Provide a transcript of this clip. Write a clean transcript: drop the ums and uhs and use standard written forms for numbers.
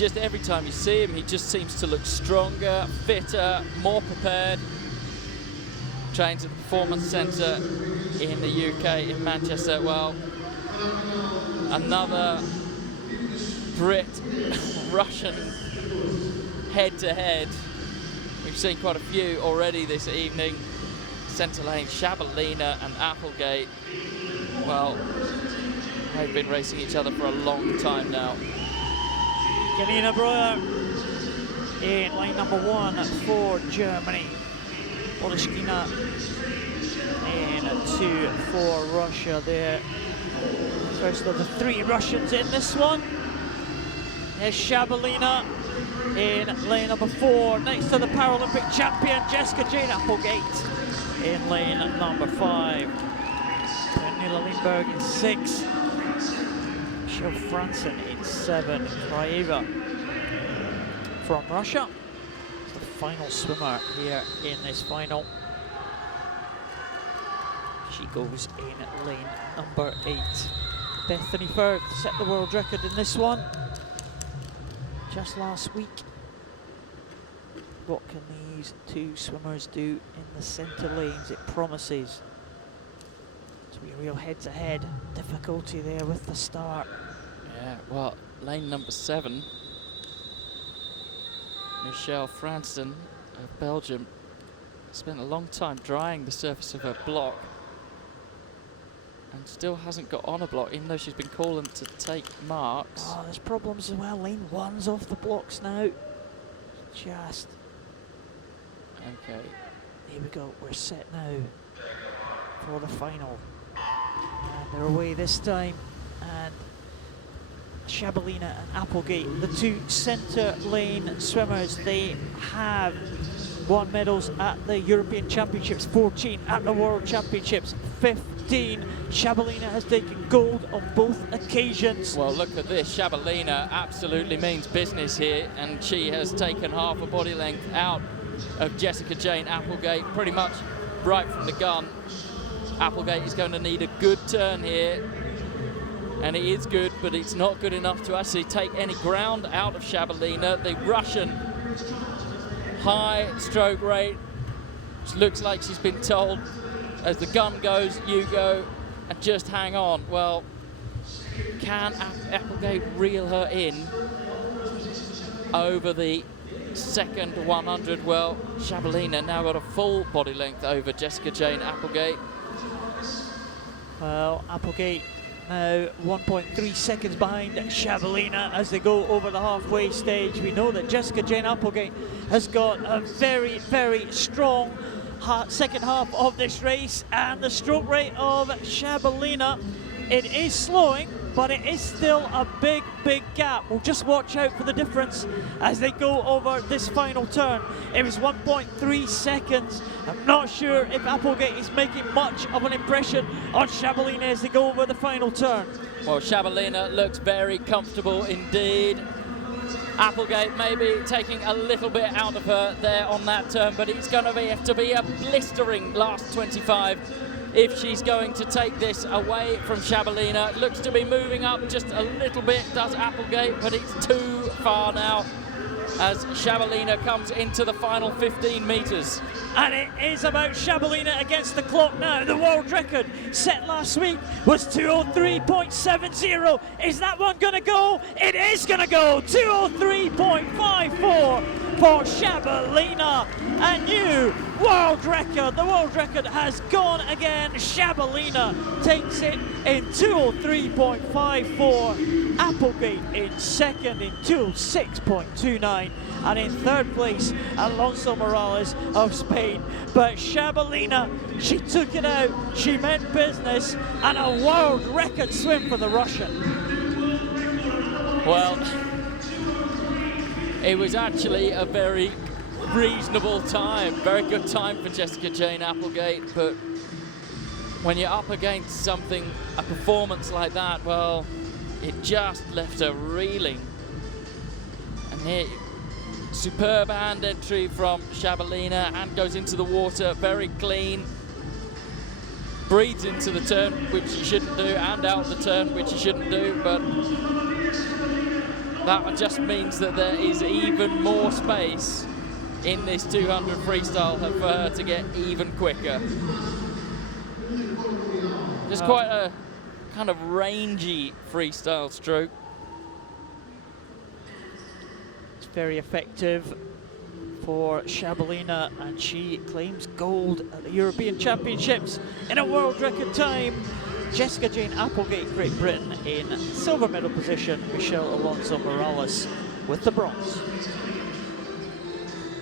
just every time you see him, he just seems to look stronger, fitter, more prepared. Trains at the Performance Centre in the UK, in Manchester. Well, another Brit-Russian head-to-head. We've seen quite a few already this evening. Centre lane, SHABALINA and APPLEGATE. Well, they've been racing each other for a long time now. Janina BREUER in lane number 1 for Germany. POTESHKINA in 2 for Russia there. First of the 3 Russians in this one. There's SHABALINA in lane number 4, next to the Paralympic champion Jessica Jane Applegate in lane number 5. Pernilla LINDBERG in 6. FRANSSEN in 7. KRAEVA from Russia. It's the final swimmer here in this final. She goes in lane number 8. Bethany Firth set the world record in this one just last week. What can these 2 swimmers do in the centre lanes? It promises to be a real head-to-head. Difficulty there with the start. Yeah, well, lane number 7, FRANSSEN of Belgium, spent a long time drying the surface of her block and still hasn't got on a block, even though she's been calling to take marks. Oh, there's problems as well. Lane 1's off the blocks now. Just. Okay. Here we go. We're set now for the final. And they're away this time. And SHABALINA and APPLEGATE, the 2 centre lane swimmers, they have won medals at the European Championships, 14 at the World Championships, 15. SHABALINA has taken gold on both occasions. Well, look at this. SHABALINA absolutely means business here, and she has taken half a body length out of Jessica Jane Applegate, pretty much right from the gun. Applegate is going to need a good turn here, and it is good, but it's not good enough to actually take any ground out of SHABALINA. The Russian high stroke rate, which looks like she's been told, as the gun goes, you go, and just hang on. Well, can Applegate reel her in over the second 100? Well, SHABALINA now got a full body length over Jessica Jane Applegate. Well, Applegate now 1.3 seconds behind SHABALINA as they go over the halfway stage. We know that Jessica Jane Applegate has got a very, very strong second half of this race, and the stroke rate of SHABALINA, it is slowing, but it is still a big, big gap. We'll just watch out for the difference as they go over this final turn. It was 1.3 seconds. I'm not sure if Applegate is making much of an impression on SHABALINA as they go over the final turn. Well, SHABALINA looks very comfortable indeed. Applegate maybe taking a little bit out of her there on that turn, but it's going to have to be a blistering last 25 if she's going to take this away from SHABALINA. Looks to be moving up just a little bit, does Applegate, but it's too far now as SHABALINA comes into the final 15 metres. And it is about SHABALINA against the clock now. The world record set last week was 2:03.70. Is that one going to go? It is going to go. 2:03.54 for SHABALINA. A new world record. The world record has gone again. SHABALINA takes it in 2:03.54. Applegate in second in 2:06.29. And in third place, Alonso Morales of Spain. But SHABALINA, she took it out, she meant business, and a world record swim for the Russian. Well, it was actually a very reasonable time, very good time for Jessica Jane Applegate, but when you're up against something, a performance like that, well, it just left her reeling. And here, superb hand entry from SHABALINA, and goes into the water very clean. Breathes into the turn, which you shouldn't do, and out the turn, which you shouldn't do, but that just means that there is even more space in this 200 freestyle for her to get even quicker. Just quite a kind of rangy freestyle stroke. It's very effective for SHABALINA, and she claims gold at the European Championships in a world record time. Jessica Jane Applegate, Great Britain, in silver medal position. Michelle Alonso Morales with the bronze.